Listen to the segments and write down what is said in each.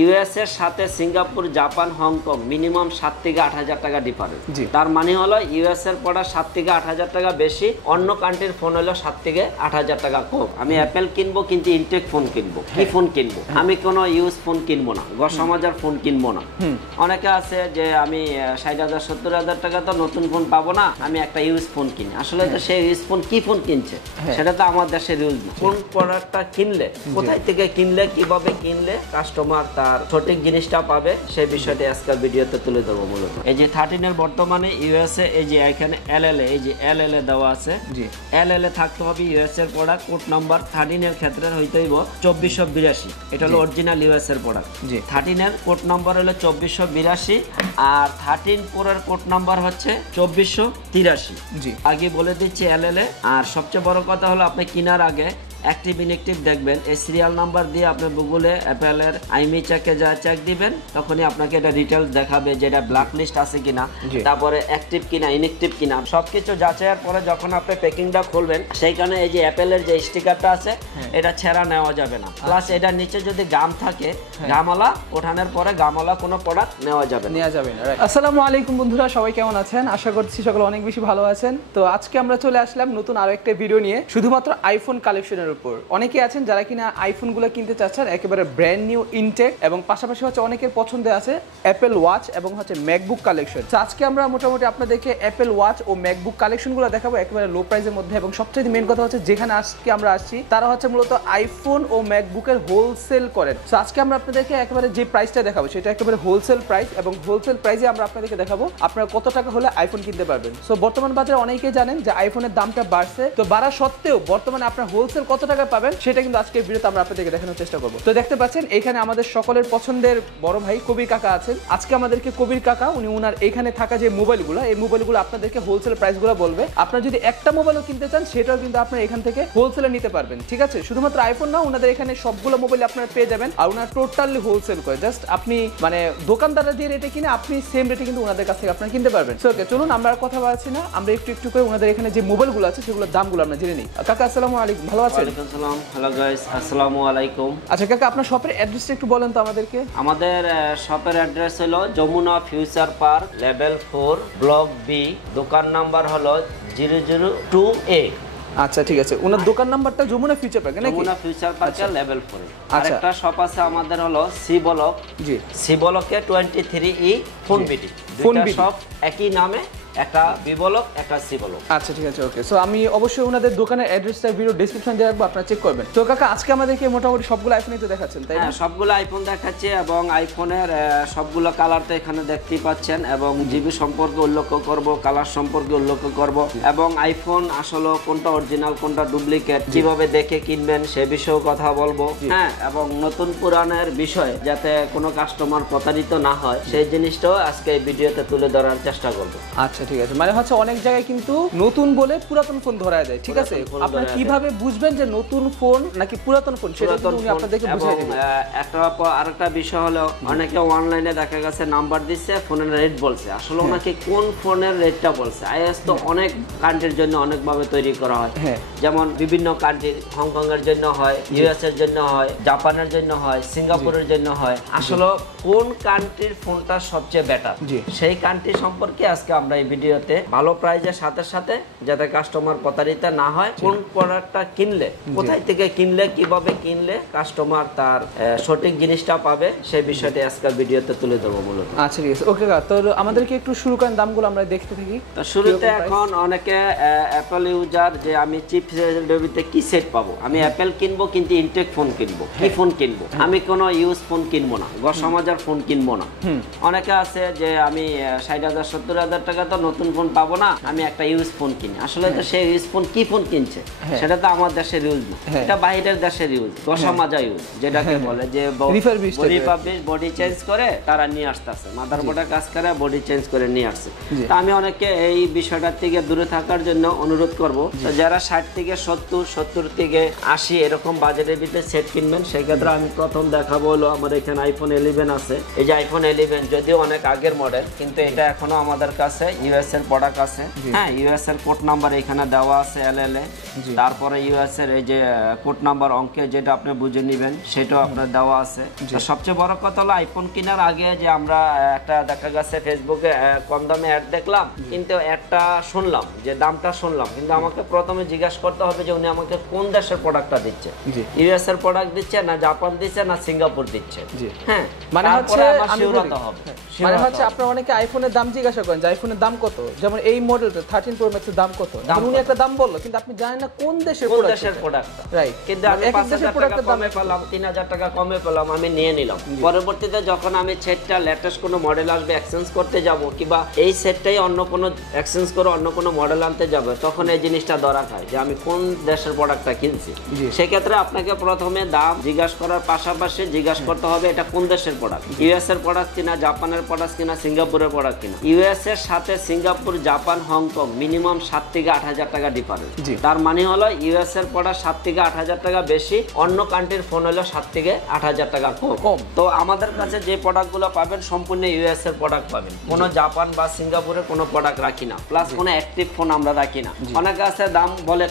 US এর সাথে Singapore, Japan, Hong Kong minimum 7 থেকে 8,000 টাকা ডিফারেন্স। তার মানে হলো ইউএস এর প্রোডাক্ট 7 থেকে 8,000 টাকা বেশি, অন্য কান্ট্রির ফোন হলো 7 থেকে 8,000 টাকা কম। আমি অ্যাপেল কিনবো কিন্তু ইনটেক ফোন কিনবো, কি ফোন কিনবো, আমি কোনো ইউজ ফোন কিনবো না, 10,000 ফোন কিনবো না। অনেকে আছে যে আমি 60,000 70,000 টাকা তো নতুন ফোন পাবো না, আমি একটা ইউজ ফোন কিনি। আসলে তো সেই ইউজ ফোন কি ফোন কিনছে সেটা তো আমার দেশের রুল না। কোন প্রোডাক্টটা কিনলে, কোথায় থেকে কিনলে, কিভাবে কিনলে কাস্টমার তার সঠিক জিনিসটা পাবে সেই বিষয়টা আজকের ভিডিওতে তুলে ধরবো। মূলত এই যে 13 এর বর্তমানে ইউএসএ, এই যে এখানে এলএলএ, এই যে এলএলএ দেওয়া আছে, এলএলএ থাকতে হবে ইউএস এর প্রোডাক্ট। কোড নাম্বার 13 এর ক্ষেত্রে হইতে হইব 2482, এটা হলো অরিজিনাল ইউএস এর প্রোডাক্ট। 13 এর কোড নাম্বার হলো 2482 আর 13 Pro এর কোড নাম্বার হচ্ছে 2483। আগে বলে দিচ্ছি এলএলএ। আর সবচেয়ে বড় কথা হলো আপনি কেনার আগে অ্যাক্টিভ ইনঅ্যাক্টিভ দেখবেন, এই সিরিয়াল নাম্বার দিয়ে আপনি গুগলে অ্যাপেলের আইমি চেকে যা চেক দিবেন, তখনই আপনাকে এটা ডিটেইলস দেখাবে যে এটা ব্ল্যাক লিস্ট আছে কিনা, তারপরে অ্যাক্টিভ কিনা, ইনঅ্যাক্টিভ কিনা, সবকিছু যাচাইয়ের পরে যখন আপনি প্যাকিংটা খুলবেন সেইখানে এই যে অ্যাপেলের যে স্টিকারটা আছে এটা ছেঁড়া নেওয়া যাবে না। প্লাস এটার নিচে যদি গাম থাকে, গামওয়ালা ওঠানোর পরে গামওয়ালা কোনো প্রোডাক্ট নেওয়া যাবে না। আসসালামু আলাইকুম বন্ধুরা, সবাই কেমন আছেন? আশা করছি সকলে অনেক বেশি ভালো আছেন। তো আজকে আমরা চলে আসলাম নতুন আরো একটা ভিডিও নিয়ে, শুধুমাত্র আইফোন কালেকশনের উপর। অনেকে আছেন যারা কিনা আইফোন গুলো কিনতে চাচ্ছেন একেবারে ব্র্যান্ড নিউ ইনটেক, এবং পাশাপাশি হচ্ছে অনেকের পছন্দে আছে অ্যাপেল ওয়াচ এবং হচ্ছে ম্যাকবুক কালেকশন। তো আজকে আমরা মোটামুটি আপনাদেরকে অ্যাপেল ওয়াচ ও ম্যাকবুক কালেকশন গুলো দেখাবো একেবারে লো প্রাইসের মধ্যে। এবং সবচেয়ে মেইন কথা হচ্ছে যেখানে আজকে আমরা আসছি তারা হচ্ছে মূলত আইফোন ও ম্যাকবুকের হোলসেল করেন। তো আজকে আমরা আপনাদেরকে একেবারে যে প্রাইসটা দেখাবো সেটা একেবারে হোলসেল প্রাইস, এবং হোলসেল প্রাইসে আমরা আপনাদেরকে দেখাবো আপনারা কত টাকা হলে আইফোন কিনতে পারবেন। সো বর্তমান বাজারে অনেকেই জানেন যে আইফোনের দামটা বাড়ছে, তো বাড়া সত্ত্বেও বর্তমানে আপনার হোলসেল কত টাকা পাবেন সেটা কিন্তু আজকের ভিডিওতে আমরা আপনাদেরকে দেখানোর চেষ্টা করব। তো দেখতে পাচ্ছেন এখানে আমাদের সকলের পছন্দের বড় ভাই কবির কাকা আছেন। আজকে আমাদেরকে কবির কাকা উনি ওনার এখানে থাকা যে মোবাইলগুলো, এই মোবাইলগুলো আপনাদেরকে হোলসেল প্রাইসগুলো বলবে। আপনারা যদি একটা মোবাইলও কিনতে চান সেটাও কিন্তু আপনারা এখান থেকে হোলসেলে নিতে পারবেন, ঠিক আছে? শুধুমাত্র আইফোন না, ওনাদের এখানে সবগুলো মোবাইল আপনারা পেয়ে যাবেন, আর ওনারা টোটালি হোলসেল করে। জাস্ট আপনি মানে দোকানদাররা যে রেটে কিনে আপনি সেম রেটে কিন্তু ওনাদের কাছ থেকে আপনারা কিনতে পারবেন। সো ওকে, চলুন আমরা আর কথা বলছি না, আমরা একটু একটু করে ওনাদের এখানে যে মোবাইলগুলো আছে সেগুলোর দামগুলো আমরা জেনে নিই। কাকা আসসালামু আলাইকুম, ভালো আছেন? ওয়ালাইকুম আসসালাম। হ্যালো গাইস, আসসালামু আলাইকুম। আচ্ছা কাকা, আপনার শপের অ্যাড্রেসটা একটু বলেন তো আমাদেরকে। আমাদের শপের অ্যাড্রেস হলো Jamuna future park, level 4, block B, দোকান নাম্বার হলো 002A। আচ্ছা ঠিক আছে, ওনার দোকান নাম্বারটা যমুনা ফিউচার পার্ক নাকি? যমুনা ফিউচার পার্কের লেভেল 4। আরেকটা শপ আছে আমাদের হলো সি ব্লক। জি, সি ব্লকে 23E ফোন বিটি। দুটো শপ একই নামে, একটা বি ব্লক একটা সি ব্লক। আচ্ছা ঠিক আছে, ওকে। সো আমি অবশ্যই ওনাদের দোকানের অ্যাড্রেসটা ভিডিও ডেসক্রিপশন দিয়ে রাখবো, আপনারা চেক করবেন। তো কাকা আজকে আমাদেরকে মোটামুটি সবগুলো আইফোনই তো দেখাচ্ছেন, তাই না? হ্যাঁ, সবগুলো আইফোন দেখাচ্ছে এবং আইফোনের সবগুলো কালার তো এখানে দেখতেই পাচ্ছেন, এবং জিবি সম্পর্কে উল্লেখ করব, কালার সম্পর্কে উল্লেখ করব, এবং আইফোন আসলে কোনটা অরিজিনাল কোনটা ডুপ্লিকেট কিভাবে দেখে কিনবেন সে বিষয়েও কথা বলবো। হ্যাঁ, এবং নতুন পুরানের বিষয় যাতে কোনো কাস্টমার প্রতারিত না হয় সেই জিনিসটাও আজকে এই ভিডিওতে তুলে ধরার চেষ্টা করব। আচ্ছা ঠিক আছে, মানে হচ্ছে অনেক জায়গায় কিন্তু নতুন বলে পুরাতন ফোন ধরা যায়, ঠিক আছে? আপনারা কিভাবে বুঝবেন যে নতুন ফোন নাকি পুরাতন ফোন সেটা কিন্তু উনি আপনাদেরকে বুঝিয়ে দিবেন। আরেকটা বিষয় হলো অনেকে অনলাইনে দেখা গেছে নাম্বার দিচ্ছে, ফোনের রেট বলছে, আসলে ওনাকে কোন ফোনের রেটটা বলছে। আইএস তো অনেক কান্ট্রির জন্য অনেকভাবে তৈরি করা হয়, যেমন বিভিন্ন কান্ট্রি, হংকং এর জন্য হয়, ইউএস এর জন্য হয়, জাপানের জন্য হয়, সিঙ্গাপুরের জন্য হয়। আসলে কোন কান্ট্রির ফোনটা সবচেয়ে বেটার সেই কান্ট্রি সম্পর্কে আজকে আমরা এই ভিডিওতে ভালো প্রাইজের সাথে সাথে যাতে কাস্টমার প্রতারিত না হয়, কোন প্রোডাক্টটা কিনলে, কোথায় থেকে কিনলে, কিভাবে কিনলে কাস্টমার তার সঠিক জিনিসটা পাবে সেই বিষয়টি আজকের ভিডিওতে তুলে ধরবো মূলত। আচ্ছা ঠিক আছে, ওকে কাকা। তো আমাদেরকে একটু শুরু করেন, দামগুলো আমরা দেখতে থাকি। তো শুরুতে এখন অনেকে অ্যাপল ইউজার যে আমি চিপ ডেবিতে কি সেট পাবো, আমি অ্যাপল কিনবো কিন্তু ইনটেক ফোন কিনবো, কি ফোন কিনবো, আমি কোনো ইউজ ফোন কিনবো না, 10,000 ফোন কিনবো না। অনেকে আছে যে আমি 60,000 70,000 টাকা তো নতুন ফোন পাবো না, আমি একটা ইউজ ফোন কিনি। আসলে তো সেই ইউজ ফোন কি ফোন কিনছে সেটা তো আমার দেশের ইউজ না, এটা বাইরের দেশের ইউজ, দশমাজা ইউজ যেটাকে বলে, যে বডি চেঞ্জ করে তারা নিয়ে আসতেছে, মাদারবোর্ডে কাজ করে বডি চেঞ্জ করে নিয়ে আসছে। তা আমি অনেকে এই বিষয়টার থেকে দূরে থাকার জন্য অনুরোধ করব, যারা 60 থেকে 70 থেকে 80 এরকম বাজেটের ভিতরে সেট কিনবেন, সেক্ষেত্রে আমি প্রথম দেখাবো হলো আমার এখানে আইফোন 11 আছে। এই যে আইফোন 11 যদিও অনেক আগের মডেল, কিন্তু এটা এখনো আমাদের কাছে ইউএস এর প্রোডাক্ট আছে। হ্যাঁ, ইউএস এর কোড নাম্বার এখানে দেওয়া আছে এলএলএ, তারপরে ইউএস এর এই যে কোড নাম্বার অঙ্কে যেটা আপনি বুঝে নেবেন সেটাও আপনার দেওয়া আছে। সবচেয়ে বড় কথা হলো আইফোন কেনার আগে যে আমরা একটা দেখা গেছে ফেসবুকে কম দামে অ্যাড দেখলাম, কিন্তু অ্যাডটা শুনলাম, যে দামটা শুনলাম, কিন্তু আমাকে প্রথমে জিজ্ঞাসা করতে হবে যে উনি আমাকে কোন দেশের প্রোডাক্টটা দিচ্ছে, ইউএস এর প্রোডাক্ট দিচ্ছে না জাপান দিচ্ছে না সিঙ্গাপুর দিচ্ছে। হ্যাঁ, মানে হচ্ছে মানে হচ্ছে আপনারা অনেকে আইফোনের দাম জিজ্ঞাসা করেন যে আইফোনের দাম কত, যেমন এই মডেলটা 13 প্রো ম্যাক্স এর দাম কত, উনি একটা দাম বললো কিন্তু আপনি জানেন না কোন দেশের প্রোডাক্ট। রাইট, কিন্তু আমি 5000 টাকা কমে পেলাম, 3000 টাকা কমে পেলাম, আমি নিয়ে নিলাম। পরবর্তীতে যখন আমি সেটটা লেটেস্ট কোনো মডেল আসবে এক্সচেঞ্জ করতে যাব, কিংবা এই সেটটাই অন্য কোনো এক্সচেঞ্জ করে অন্য কোনো মডেল আনতে যাবে, তখন এই জিনিসটা ধরা খায় যে আমি কোন দেশের প্রোডাক্টটা কিনছি। সেক্ষেত্রে আপনাকে প্রথমে দাম জিজ্ঞাসা করার পাশাপাশি জিজ্ঞাসা করতে হবে এটা কোন দেশের প্রোডাক্ট, ইউএস এর প্রোডাক্ট কিনা, জাপানের প্রোডাক্ট কিনা, সিঙ্গাপুরের প্রোডাক্ট কিনা। ইউএস এর সাথে সিঙ্গাপুর, জাপান, হংকং মিনিমাম 7 থেকে 8,000 টাকা ডিফারেন্স। তার মানে হলো ইউএস এর প্রোডাক্ট 7 থেকে 8,000 টাকা বেশি, অন্য কান্ট্রির ফোন হলো 7 থেকে 8,000 টাকা কম। তো আমাদের কাছে যে প্রোডাক্টগুলো পাবেন সম্পূর্ণ ইউএস এর প্রোডাক্ট পাবেন, কোনো জাপান বা সিঙ্গাপুরের কোনো প্রোডাক্ট রাখি না, প্লাস কোনো অ্যাক্টিভ ফোন আমরা রাখি না। অনেকে আছে দাম বলে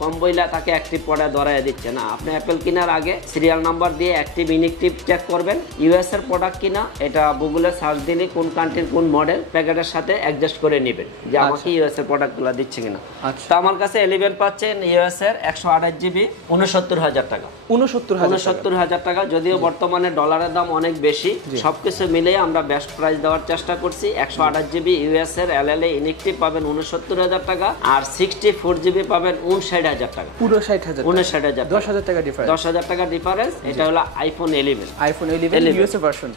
কম বইলে তাকে অ্যাক্টিভ প্রোডাক্ট ধরায় দিচ্ছে না। আপনি অ্যাপেল কেনার আগে সিরিয়াল নাম্বার দিয়ে অ্যাক্টিভ ইনঅ্যাক্টিভ চেক করবেন, ইউএস এর প্রোডাক্ট কিনা এটা গুগলে সার্চ দিলে কোন কান্ট্রির কোন মডেল প্যাকেটের সাথে অ্যাডজাস্ট করে নেবেন যে আমাকে ইউএস এর প্রোডাক্টগুলো দিচ্ছে কিনা। তো আমার কাছে 11 পাচ্ছেন ইউএস এর 128 জিবি 69,000 টাকা। 69,000 টাকা, যদিও বর্তমানে ডলারের দাম অনেক বেশি, সবকিছু মিলিয়ে আমরা বেস্ট প্রাইস দেওয়ার চেষ্টা করছি। 128 জিবি ইউএস এর এলএলএ ইনঅ্যাক্টিভ পাবেন 69,000 টাকা, আর 64 জিবি পাবেন 59,000 টাকা। পুরো 60,000, 59,000, 10,000 টাকা ডিফারেন্স। 10,000 টাকা ডিফারেন্স। এটা হলো আইফোন 11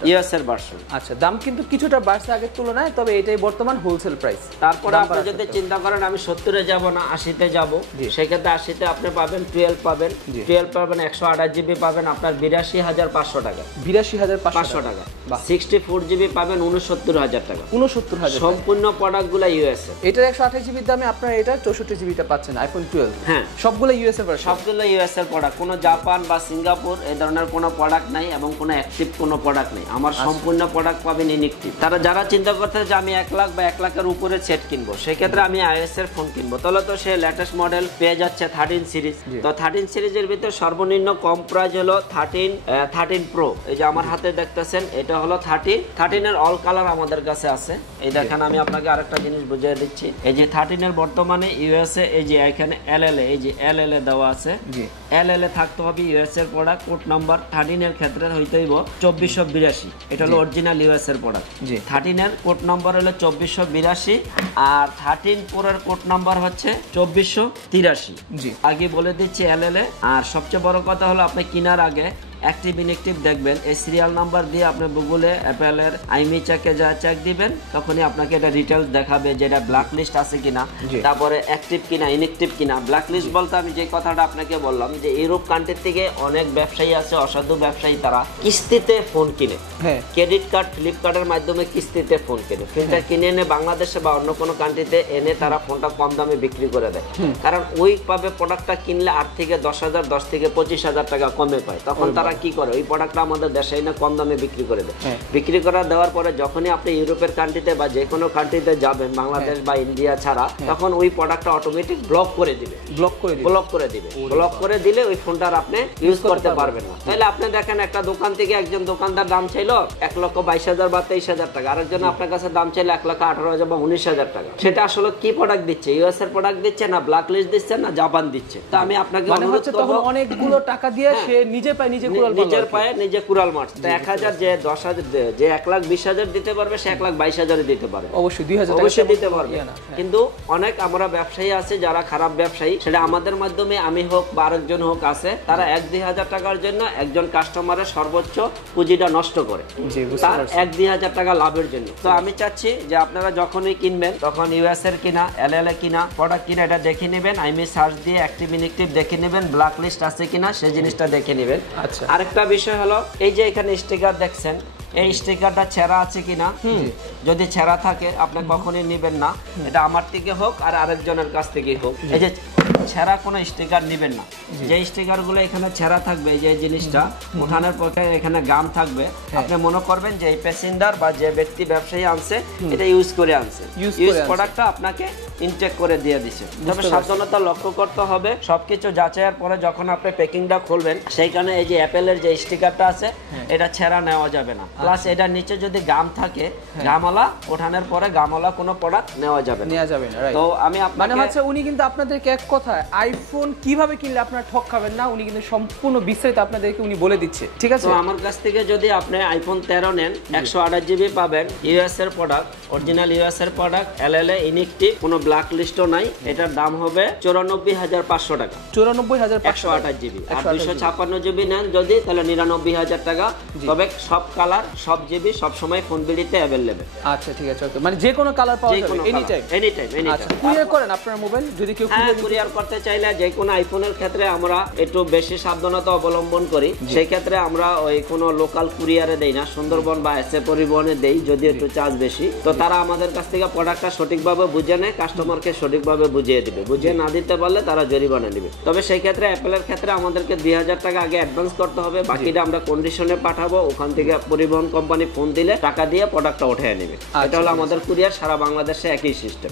ইউএস এর ভার্সন। আচ্ছা, দাম কিন্তু কিছুটা বাড়ছে আগের তুলনায়, তবে এটাই বর্তমান হোলসেল প্রাইস। তারপরে আপনি যদি চিন্তা করেন আমি 70-এ যাব না 80-তে যাব, সেক্ষেত্রে 80-তে আপনি পাবেন 12 পাবেন 128 জিবি পাবেন আপনার 82,500 টাকা। 82,500 টাকা। 64 জিবি পাবেন 69,000 টাকা। 69,000 সম্পূর্ণ প্রোডাক্টগুলো ইউএস এর। এটার 128 জিবির দামে আপনারা এটা 64 জিবিটা পাচ্ছেন আইফোন 12। হ্যাঁ, সবগুলো ইউএস এর ভার্সন, সবগুলো ইউএস এর প্রোডাক্ট। কোনো জাপান বা সিঙ্গাপুর এই ধরনের কোনো প্রোডাক্ট নাই এবং কোনো অ্যাক্টিভ কোনো প্রোডাক্ট নেই। আমার সম্পূর্ণ প্রোডাক্ট পাবেন ইনঅ্যাক্টিভ। তারা যারা চিন্তা করতে যে আমি 1 লাখ বা 1 লাখের উপরে সেট কিনবো, সেক্ষেত্রে আমি আইএস এর ফোন কিনবো, তাহলে তো সে লেটেস্ট মডেল পেয়ে যাচ্ছে 13 সিরিজ। তো 13 সিরিজের ভিতরে সর্বনিম্ন কম প্রাইস হলো 13 প্রো। এই যে আমার হাতে দেখতেছেন এটা হলো 13 এর অল কালার আমাদের কাছে আছে। এই দেখেন আমি আপনাকে আরেকটা জিনিস বুঝিয়ে দিচ্ছি। এই যে 13 এর বর্তমানে ইউএসএ এই যে এখানে এলএলএ, এই যে এলএলএ দেওয়া আছে, এলএলএ থাকতে হবে ইউএস এর প্রোডাক্ট। কোড নাম্বার 13 এর ক্ষেত্রে হইতে হইব 2482। এটা হলো অরিজিনাল ইউএস এর প্রোডাক্ট। 13 এর কোড নাম্বার হলো 2482, আর 13 প্রো এর কোড নাম্বার হচ্ছে 2483। আগে বলে দিচ্ছি এলএলএ। আর সবচেয়ে বড় কথা হলো আপনি কেনার আগে অ্যাক্টিভ ইনঅ্যাক্টিভ দেখবেন, এই সিরিয়াল নাম্বার দিয়ে আপনি গুগলে অ্যাপেলের আইমি চেকে যা চেক দিবেন, তখনই আপনাকে এটা ডিটেইলস দেখাবে যে এটা ব্ল্যাক লিস্ট আছে কিনা, তারপরে অ্যাক্টিভ কিনা, ইনঅ্যাক্টিভ কিনা। ব্ল্যাক লিস্ট বলতে আমি যে কথাটা আপনাকে বললাম যে ইউরোপ কান্ট্রি থেকে অনেক ব্যবসায়ী আছে, অসাধু ব্যবসায়ী, তারা কিস্তিতে ফোন কিনে, ক্রেডিট কার্ড ফ্লিপকার্টের মাধ্যমে কিস্তিতে ফোন কিনে, ফিল্টার কিনে এনে বাংলাদেশে বা অন্য কোনো কান্ট্রিতে এনে তারা ফোনটা কম দামে বিক্রি করে দেয়। কারণ ওইভাবে প্রোডাক্টটা কিনলে 8 থেকে 10,000, 10 থেকে 25,000 টাকা কমে পায়। তখন তারা কি করে, ওই প্রোডাক্টটা আমাদের দেশে না কম দামে বিক্রি করে দেয়। বিক্রি করে দেওয়ার পরে যখনই আপনি ইউরোপের কান্ট্রিতে বা যে কোনো কান্ট্রিতে যাবেন, বাংলাদেশ বা ইন্ডিয়া ছাড়া, তখন ওই প্রোডাক্টটা অটোমেটিক ব্লক করে দিবে। ব্লক করে দিলে ওই ফোনটা আপনি ইউজ করতে পারবেন না। তাহলে আপনি দেখেন একটা দোকান থেকে একজন দোকানদার দাম চাইলো 1,22,000 বা 23,000 টাকা, আরেকজন আপনার কাছে দাম চাইলো 1,18,000 বা 19,000 টাকা। সেটা আসলে কি প্রোডাক্ট দিচ্ছে, ইউএস এর প্রোডাক্ট দিচ্ছে না ব্ল্যাক লিস্ট দিচ্ছে না জাপান দিচ্ছে। তো আমি আপনাকে অনুরোধ করব, অনেকগুলো টাকা দিয়ে সে নিজে পায়, নিজের পায়ে নিজে কুড়াল মারছে। 1,000 যে 10,000 যে 1,20,000 দিতে পারবে, সে 1,22,000 দিতে পারবে, অবশ্যই 2,000 দিতে পারবে। কিন্তু অনেক আমরা ব্যবসায়ী আছে যারা খারাপ ব্যবসায়ী, সেটা আমাদের মাধ্যমে আমি হোক বা আরেকজন হোক আছে, তারা 1-2,000 টাকার জন্য একজন কাস্টমারের সর্বোচ্চ পুঁজিটা নষ্ট করে, তার 1-2,000 টাকা লাভের জন্য। তো আমি চাচ্ছি যে আপনারা যখনই কিনবেন, তখন ইউএস এর কিনা, এলএলএ কিনা, প্রোডাক্ট কিনা, এটা দেখে নেবেন, আইমি সার্চ দিয়ে অ্যাক্টিভ ইনঅ্যাক্টিভ দেখে নেবেন, ব্ল্যাক লিস্ট আছে কিনা সেই জিনিসটা দেখে নেবেন। আচ্ছা, আরেকটা বিষয় হলো এই যে এখানে স্টিকার দেখছেন, এই স্টিকারটা ছেঁড়া আছে কিনা। যদি ছেঁড়া থাকে আপনি কখনোই নেবেন না, এটা আমার থেকে হোক আর আরেকজনের কাছ থেকে হোক। এই যে ছেঁড়া কোনো স্টিকার নেবেন না। যে স্টিকারগুলো এখানে ছেঁড়া থাকবে, যে জিনিসটা ওঠানোর পরে এখানে গাম থাকবে, আপনি মনে করবেন যে এই প্যাসেঞ্জার বা যে ব্যক্তি ব্যবসায়ী আনছে এটা ইউজ করে আনছে, ইউজ প্রোডাক্টটা আপনাকে ইনটেক করে দিয়ে দিছে। তবে সাবধানতা লক্ষ্য করতে হবে, সবকিছু যাচাইয়ের পরে যখন আপনি প্যাকিংটা খুলবেন সেইখানে এই যে অ্যাপেলের যে স্টিকারটা আছে এটা ছেঁড়া নেওয়া যাবে না। প্লাস এটার নিচে যদি গাম থাকে, গামওয়ালা ওঠানোর পরে গামওয়ালা কোনো প্রোডাক্ট নেওয়া যাবে না। তো আমি মানে হচ্ছে উনি কিন্তু আপনাদেরকে এক কথায় আইফোন কিভাবে কিনলে আপনারা ঠক খাবেন না, উনি কিন্তু সম্পূর্ণ বিস্তারিত আপনাদেরকে উনি বলে দিচ্ছে। ঠিক আছে, তো আমার কাছ থেকে যদি আপনি আইফোন 13 নেন 128 জিবি পাবেন, ইউএস এর প্রোডাক্ট, অরিজিনাল ইউএস এর প্রোডাক্ট, এলএলএ ইনএক্টিভ, কোনো ব্ল্যাক লিস্টও নাই। এটার দাম হবে 94,500 টাকা। 94,500 128 জিবি। আর 256 জিবি নেন যদি, তাহলে 99,000 টাকা। তবে সব কালার, সব জিবি সব সময় ফোন বিলিতে अवेलेबल। আচ্ছা ঠিক আছে, ওকে। মানে যে কোনো কালার পাওয়া যাবে এনি টাইম। আচ্ছা, কুরিয়ার করেন আপনার মোবাইল যদি কেউ কুরিয়ার করতে চাইলে, যে কোনো আইফোনের ক্ষেত্রে আমরা একটু বেশি সাবধানতা অবলম্বন করি। সেই ক্ষেত্রে আমরা ওই কোনো লোকাল কুরিয়ারে দেই না, সুন্দরবন বা এসএ পরিবহনে দেই, যদি একটু চার্জ বেশি। তো তারা আমাদের কাছ থেকে প্রোডাক্টটা সঠিকভাবে বুঝে নেয়, কাস্টমারকে সঠিকভাবে বুঝিয়ে দিবে। বুঝিয়ে না দিতে পারলে তারা জরিমানা নেবে। তবে সেই ক্ষেত্রে অ্যাপেলের ক্ষেত্রে আমাদেরকে 2000 টাকা আগে অ্যাডভান্স করতে হবে, বাকিটা আমরা কন্ডিশনে পাঠাবো। ওখান থেকে পরিবহন কোম্পানি ফোন দিলে টাকা দিয়ে প্রোডাক্টটা উঠিয়ে নেবে। এটা হলো আমাদের কুরিয়ার, সারা বাংলাদেশে একই সিস্টেম।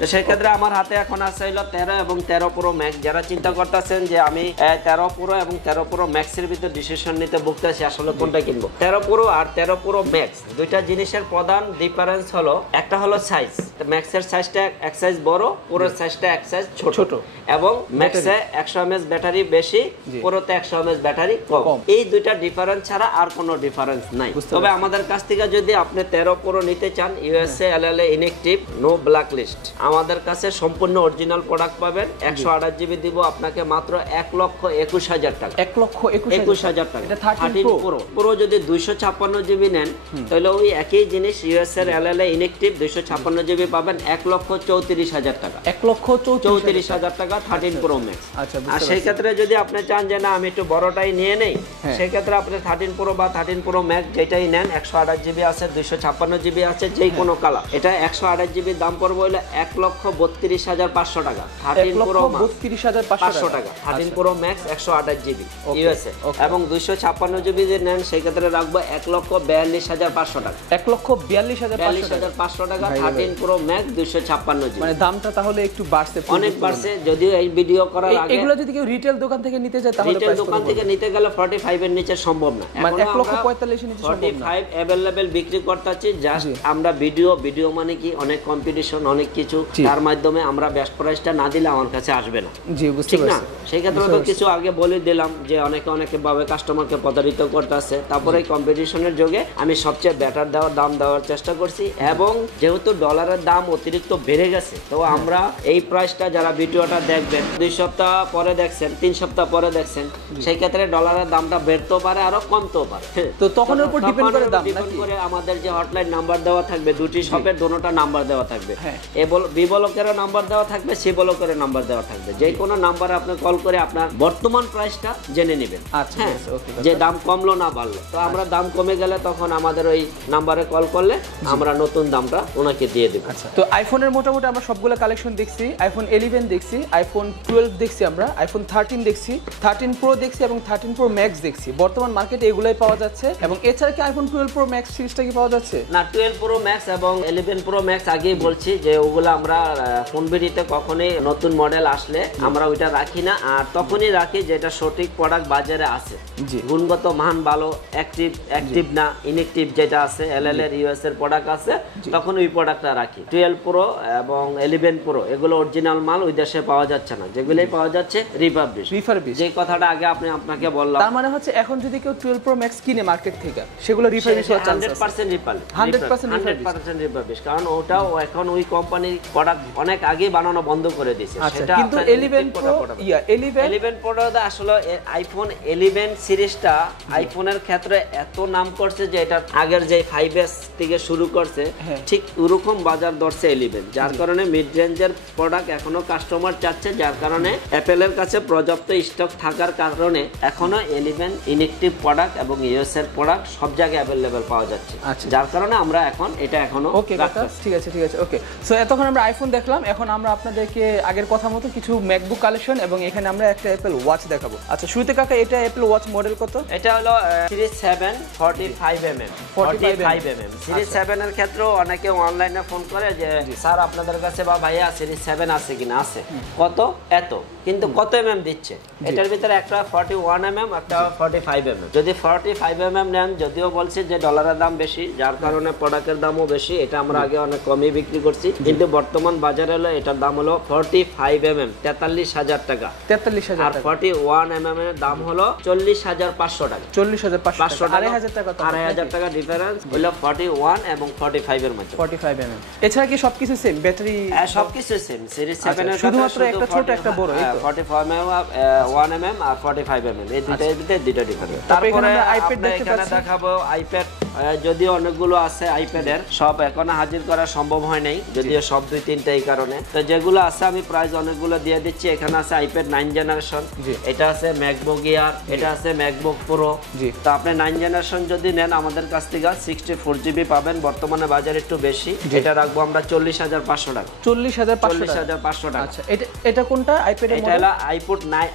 তো সেই ক্ষেত্রে আমার হাতে এখন আছে হলো 13 এবং 13 প্রো ম্যাক্স। যারা চিন্তা করতেছেন যে আমি 13 প্রো এবং 13 প্রো ম্যাক্স এর ভিতর ডিসিশন নিতে ভুগতেছি আসলে কোনটা কিনবো, 13 প্রো আর 13 প্রো ম্যাক্স দুইটা জিনিসের প্রধান ডিফারেন্স হলো, একটা হলো সাইজ, ম্যাক্স এর সাইজটা এক সাইজ বড়, প্রোর সাইজটা এক সাইজ ছোট, এবং ম্যাক্সে 100 mAh ব্যাটারি বেশি, প্রোতে 100 mAh ব্যাটারি কম। এই দুইটা ডিফারেন্স ছাড়া আর কোনো ডিফারেন্স নাই। তবে আমাদের কাছ থেকে যদি আপনি 13 প্রো নিতে চান, USA LLA inactive, no black list, আমাদের কাছে সম্পূর্ণ অরিজিনাল প্রোডাক্ট পাবেন। 128 জিবি দিব আপনাকে মাত্র 1,21,000 টাকা। 1,21,000 টাকা। এটা 13 প্রো। প্রো যদি 256 জিবি নেন তাহলে ওই একই জিনিস, ইউএসএ এলএলএ ইনএক্টিভ 256 জিবি পাবেন 1,34,000 টাকা। 1,34,000 টাকা 13 প্রো ম্যাক্স। আর সেই ক্ষেত্রে যদি আপনি চান যে না আমি একটু বড়টাই নিয়ে নেই, সেই ক্ষেত্রে আপনি 13 প্রো বা 13 প্রো ম্যাক্স যেটাই নেন, 128 জিবি আছে, 256 জিবি আছে, যেই কোনো কালার, এটা 128 জিবি দাম পড়বে হলো 1,32,500 টাকা। 13 প্রো 32,500 টাকা। 13 প্রো ম্যাক্স 128 জিবি ইউএসএ, এবং 256 জিবি যদি নেন সেই ক্ষেত্রে রাখবো 1,42,500 টাকা। 1,42,500 টাকা 13 প্রো ম্যাক্স 256 জিবি। মানে দামটা তাহলে একটু বাড়ছে, অনেক বাড়ছে। যদিও এই ভিডিও করার আগে এগুলো যদি কেউ রিটেল দোকান থেকে নিতে যায় তাহলে রিটেল দোকান থেকে নিতে গেলে 45 এর নিচে সম্ভব না। মানে 1,45,000 এর নিচে সম্ভব না। 45 अवेलेबल বিক্রি করতেছি। জাস্ট আমরা ভিডিও মানে কি অনেক কম্পিটিশন, অনেক কিছু, তার মাধ্যমে আমরা বেস্ট প্রাইসটা না দিলে আমার কাছে আসবে না। জি, বুঝতে পারছি। সেই ক্ষেত্রে তো কিছু আগে বলে দিলাম যে অনেকে ভাবে কাস্টমারকে প্রতারিত করতেছে। তারপরে কম্পিটিশনের যুগে আমি সবচেয়ে বেটার দাম দেওয়ার চেষ্টা করছি, এবং যেহেতু ডলারের দাম অতিরিক্ত বেড়ে গেছে, তো আমরা এই প্রাইসটা যারা ভিডিওটা দেখবেন 2 সপ্তাহ পরে দেখছেন, 3 সপ্তাহ পরে দেখছেন, সেই ক্ষেত্রে ডলারের দামটা বেড়তেও পারে আরো কমতেও পারে। তো তখন এর উপর ডিপেন্ড করে দাম নাকি? করে আমাদের যে হটলাইন নাম্বার দেওয়া থাকবে, দুটি শপের দোনোটা নাম্বার দেওয়া থাকবে। বি ব্লকের নাম্বার দেওয়া থাকবে, সি ব্লকের নাম্বার দেওয়া থাকবে। যে কোনো নাম্বারে আপনি কল করে আপনার বর্তমান প্রাইসটা জেনে নেবেন। হ্যাঁ, যে দাম কমলো না বাড়লো, তো আমরা দাম কমে গেলে তখন আমাদের ওই নাম্বারে কল করলে আমরা নতুন দামটা ওনাকে দিয়ে দেব। তো আইফোনের মোটামুটি আমরা সবগুলো কালেকশন দেখছি। আইফোন 11 দেখছি, আইফোন 12 দেখছি, আমরা আইফোন 13 দেখছি, 13 প্রো দেখছি, এবং 13 প্রো ম্যাক্স দেখছি। বর্তমান মার্কেটে এগুলাই পাওয়া যাচ্ছে। এবং এছাড়া কি আইফোন 12 প্রো ম্যাক্স সিরিজটা কি পাওয়া যাচ্ছে? না, 12 প্রো ম্যাক্স এবং 11 প্রো ম্যাক্স আগেই বলছি যে ওগুলো আমরা ফোন ভিডিওতে কখনোই নতুন মডেল আসলে আমরা ওইটা রাখি না। আর তখনই রাখি যেটা সঠিক প্রোডাক্ট বাজারে আছে, গুণগত মান ভালো, অ্যাক্টিভ না ইনঅ্যাক্টিভ যেটা আছে, এলএল এর ইউএস এর প্রোডাক্ট আছে, তখন ওই প্রোডাক্টটা রাখি। 12 প্রো এবং 11 প্রো এগুলো অরিজিনাল মাল ওই দেশে পাওয়া যাচ্ছে না, যেগুলোই পাওয়া যাচ্ছে রিফারবিশ। যে কথাটা আগে আপনাকে বললাম, তার মানে হচ্ছে এখন যদি কেউ 12 প্রো ম্যাক্স কিনে মার্কেট থেকে, সেগুলো রিফারবিশ হওয়ার চান্স আছে 100% রিফারবিশ, কারণ ওটাও এখন ওই কোম্পানির প্রোডাক্ট অনেক আগে বানানো বন্ধ করে দিয়েছে। সেটা কিন্তু 11 প্রো আসলে আইফোন 11 সিরিজটা আইফোনের ক্ষেত্রে এত নাম করছে যে এটা আগের যে 5s থেকে শুরু করছে, ঠিক ওরকম বাজার ধরছে 11, যার কারণে মিড রেঞ্জের প্রোডাক্ট এখনো কাস্টমার চাচ্ছে, যার কারণে অ্যাপেলের কাছে পর্যাপ্ত স্টক থাকার কারণে এখনো 11 ইনএক্টিভ প্রোডাক্ট এবং ইউএস এর প্রোডাক্ট সব জায়গায় অ্যাভেলেবল পাওয়া যাচ্ছে, যার কারণে আমরা এখন এটা এখনো ওকে কাকা, ঠিক আছে ওকে। সো এতক্ষণ আমরা আইফোন দেখলাম, এখন আমরা আপনাদেরকে আগের কথা মতো কিছু ম্যাকবুক কালেকশন এবং এখানে আমরা একটা অ্যাপেল ওয়াচ দেখাবো। আচ্ছা শুরুতে কাকা, এটা অ্যাপেল ওয়াচ মডেল কত? এটা হলো সিরিজ 7 45mm। সিরিজ 7 এর ক্ষেত্রেও অনেকে অনলাইনে ফোন করে যে স্যার আপনাদের কাছে বা ভাইয়া সিরিজ 7 আছে কিনা, আছে। কত? এত, কিন্তু কত এমএম দিচ্ছে? এটার ভিতরে একটা 41mm, একটা 45mm। যদি 45mm নেন, যদিও বলছি যে ডলারের দাম বেশি, যার কারণে প্রোডাক্টের দামও বেশি, এটা আমরা আগে অনেক কমই বিক্রি করছি, কিন্তু বর্তমান বাজারে হলো এটার দাম হলো 45mm 43,000 টাকা। 43,000। আর 41mm এর দাম হলো 40,500 টাকা। 40,500 টাকা, 2,500 টাকা ডিফারেন্স হলো 41 এবং 45 এর মধ্যে। 45mm। এছাড়া কি সবকিছু সেম? ব্যাটারি সবকিছু সেম। সিরিজ 7 এর শুধুমাত্র একটা ছোট একটা বড়, 45mm 1mm আর 45mm, এই দুইটার ভিতরে দুইটা ডিফারেন্স। তারপরে আমরা আইপ্যাড দেখাবো। আইপ্যাড যদিও অনেকগুলো আছে, আইপ্যাডের সব এখনো হাজির করা সম্ভব হয় নাই, যদিও সব 2-3টা এই কারণে। তো যেগুলো আছে আমি প্রাইস অনেকগুলো দিয়ে দিচ্ছি। এখানে আছে আইপ্যাড 9 জেনারেশন, এটা আছে ম্যাকবুক এয়ার, এটা আছে ম্যাকবুক প্রো। তো আপনি 9 জেনারেশন যদি নেন আমাদের কাছ থেকে 64GB পাবেন, বর্তমানে বাজার একটু বেশি, এটা রাখবো আমরা 40,500 টাকা। 40,500 টাকা। আচ্ছা এটা কোনটা আইপ্যাডের মডেল? এটা হলো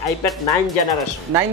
আইপ্যাড 9 জেনারেশন। 9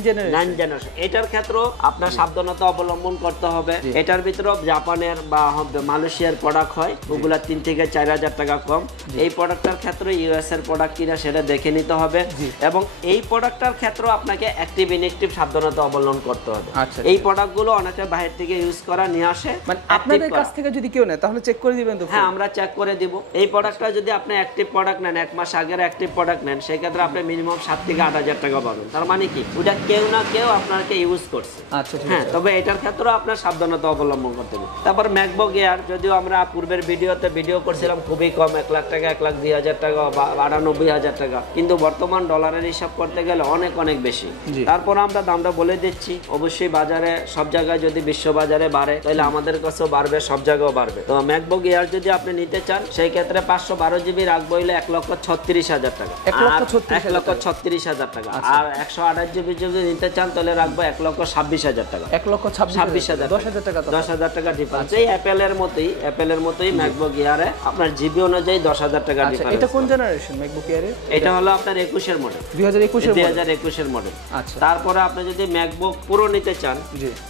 জেনারেশন। এটার ক্ষেত্রেও আপনার সাবধানতা অবলম্বন করতে হবে। এটার ভিতরে জাপানের বা মালয়েশিয়ার প্রোডাক্ট হয়, ওগুলা 3 থেকে 4,000 টাকা কম। এই প্রোডাক্টটার ক্ষেত্রে ইউএস এর প্রোডাক্ট কিনা সেটা দেখে নিতে হবে, এবং এই প্রোডাক্টটার ক্ষেত্রেও আপনাকে অ্যাক্টিভ ইনঅ্যাক্টিভ সাবধানতা অবলম্বন করতে হবে। এই প্রোডাক্টগুলো অনেকে বাইরে থেকে ইউজ করা নিয়ে আসে, মানে আপনাদের কাছ থেকে যদি কেউ নেয় তাহলে চেক করে দিবেন তো? হ্যাঁ, আমরা চেক করে দিব। এই প্রোডাক্টটা যদি আপনি অ্যাক্টিভ প্রোডাক্ট নেন, 1 মাস আগের অ্যাক্টিভ প্রোডাক্ট নেন, সেই ক্ষেত্রে আপনি মিনিমাম 7 থেকে 8,000 টাকা পাবেন। তার মানে কি, ওটা কেউ না কেউ আপনাকে ইউজ করছে। আচ্ছা, হ্যাঁ, তবে এটার ক্ষেত্রেও আপনার সাবধানতা অবলম্বন করতে হবে। তারপর ম্যাকবুক এয়ার, যদিও আমরা পূর্বের ভিডিও করছিলাম খুবই কম, 1 লাখ টাকা, 1,02,000 টাকা বা 98,000 টাকা, কিন্তু বর্তমান ডলারের হিসাব করতে গেলে অনেক অনেক বেশি। তারপর আমরা দামটা বলে দিচ্ছি। অবশ্যই বাজারে সব জায়গায় যদি বিশ্ব বাজারে বাড়ে, তাহলে আমাদের কাছেও বাড়বে, সব জায়গায়ও বাড়বে। তো ম্যাকবুক এয়ার যদি আপনি নিতে চান, সেই ক্ষেত্রে 512GB রাখবো হইলে 1,36,000 টাকা। 1,36,000 টাকা। আর 128GB যদি নিতে চান তাহলে রাখবো 1,26,000 টাকা। 1,26,000, 10,000 টাকা ডিফারেন্স। এই অ্যাপেলের মতোই ম্যাকবুক এয়ারে আপনার জিবি অনুযায়ী 10,000 টাকা ডিফারেন্স। এটা কোন জেনারেশন ম্যাকবুক এয়ারে? এটা হলো আপনার 21 এর মডেল, 2021 এর মডেল। আচ্ছা, তারপরে আপনি যদি ম্যাকবুক প্রো নিতে চান,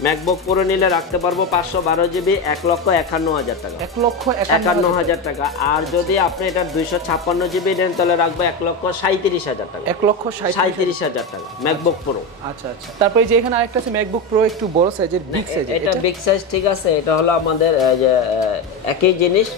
ম্যাকবুক প্রো নিলে রাখতে পারবো 512GB 1,51,000 টাকা। 1,51,000 টাকা। আর যদি আপনি এটা 256GB নেন তাহলে রাখবো 1,37,000 টাকা। 1,37,000 টাকা ম্যাকবুক প্রো। আচ্ছা। তারপরে যে এখানে আরেকটা আছে ম্যাকবুক প্রো, একটু বড় সাইজের, বিগ সাইজ। এটা বিগ সাইজ, ঠিক আছে। এটা হলো আমাদের যে একই জিনিস,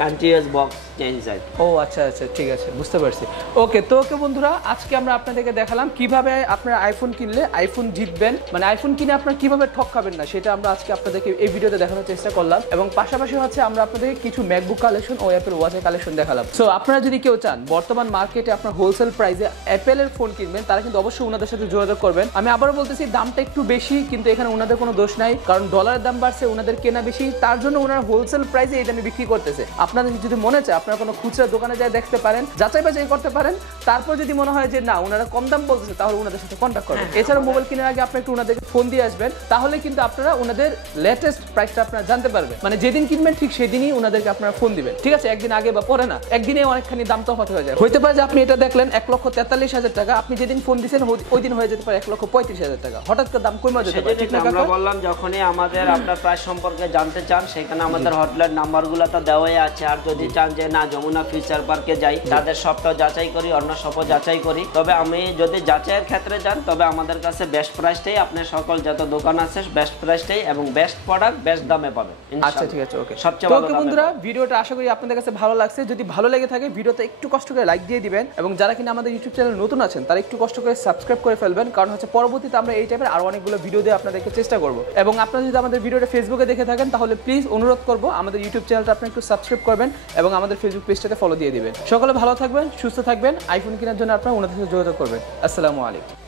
কন্টিনিউয়াস বক্স চেঞ্জ হয়। ও আচ্ছা, ঠিক আছে, বুঝতে পারছি। ওকে, তো বন্ধুরা, আজকে আমরা আপনাদেরকে দেখালাম কিভাবে আপনারা আইফোন কিনলে আইফোন জিতবেন, মানে আইফোন কিনে আপনারা কিভাবে ঠক খাবেন না, সেটা আমরা আজকে আপনাদেরকে এই ভিডিওতে দেখানোর চেষ্টা করলাম। এবং পাশাপাশি হচ্ছে আমরা আপনাদেরকে কিছু ম্যাকবুক কালেকশন ও অ্যাপেল ওয়াচের কালেকশন দেখালাম। সো আপনারা যদি কেউ চান বর্তমান মার্কেটে আপনার হোলসেল প্রাইসে অ্যাপেলের ফোন কিনবেন, তারা কিন্তু অবশ্যই ওনাদের সাথে যোগাযোগ করবেন। আমি আবারও বলতেছি, দামটা একটু বেশি, কিন্তু এখানে ওনাদের কোনো দোষ নাই, কারণ ডলারের দাম বাড়ছে, ওনাদের কেনা বেশি, তার জন্য ওনারা হোলসেল প্রাইসে এই দামে বিক্রি করতেছে। আপনাদের যদি মনে চায় আপনারা কোনো খুচরা দোকানে যায় দেখতে পারেন, যাচাই বাছাই করতে পারেন। তারপর যদি মনে হয় যে না, ওনারা কম দাম বলতেছে, তাহলে ওনাদের সাথে কন্ট্যাক্ট করবেন। এছাড়া মোবাইল কেনার আগে আপনি একটু ওনাদেরকে ফোন দিয়ে আসবেন, তাহলে কিন্তু আপনারা ওনাদের লেটেস্ট প্রাইসটা আপনারা জানতে পারবেন। মানে যেদিন কিনবেন ঠিক সেদিনই ওনাদেরকে আপনারা ফোন দিবেন, ঠিক আছে? একদিন আগে বা পরে না, একদিনে অনেকখানি দাম তফাৎ হয়ে যায়। হতে পারে যে আপনি এটা দেখলেন 1,43,000 টাকা, আপনি যেদিন ফোন দিয়েছেন ওই দিন হয়ে যেতে পারে 1,35,000 টাকা, হঠাৎ করে দাম কমে যেতে পারে। আমরা বললাম যখনই আমাদের আপনার প্রাইস সম্পর্কে জানতে চান, সেখানে আমাদের হটলাইন নাম্বারগুলো তো দেওয়াই আছে। আর যদি চান যে না যমুনা ফিউচার পার্কে যাই, তাদের সবটাও যাচাই করি, অন্য সবও যাচাই করি। তবে আমি যদি যাচাইয়ের ক্ষেত্রে যান, তবে আমাদের কাছে বেস্ট প্রাইসটাই, আপনার সকল যত দোকান আছে বেস্ট প্রাইসটাই এবং বেস্ট প্রোডাক্ট বেস্ট দামে পাবেন। আচ্ছা, ঠিক আছে, ওকে। সবচেয়ে ভালো। ওকে বন্ধুরা, ভিডিওটা আশা করি আপনাদের কাছে ভালো লাগছে। যদি ভালো লেগে থাকে ভিডিওতে একটু কষ্ট করে লাইক দিয়ে দিবেন, এবং যারা কিনা আমাদের ইউটিউব চ্যানেল নতুন আছেন তারা একটু কষ্ট করে সাবস্ক্রাইব করে ফেলবেন, কারণ হচ্ছে পরবর্তীতে আমরা এই টাইপের আরো অনেকগুলো ভিডিও দিয়ে আপনাদেরকে চেষ্টা করব। এবং আপনারা যদি আমাদের ভিডিওটা ফেসবুকে দেখে থাকেন, তাহলে প্লিজ অনুরোধ করব আমাদের ইউটিউব চ্যানেলটা আপনি একটু সাবস্ক্রাইব করবেন এবং আমাদের ফেসবুক পেজটাতে ফলো দিয়ে দিবেন। সকলে ভালো থাকবেন, সুস্থ থাকবেন। আইফোন কেনার জন্য আপনারা ওনাদের সাথে যোগাযোগ করবেন। আসসালামু আলাইকুম।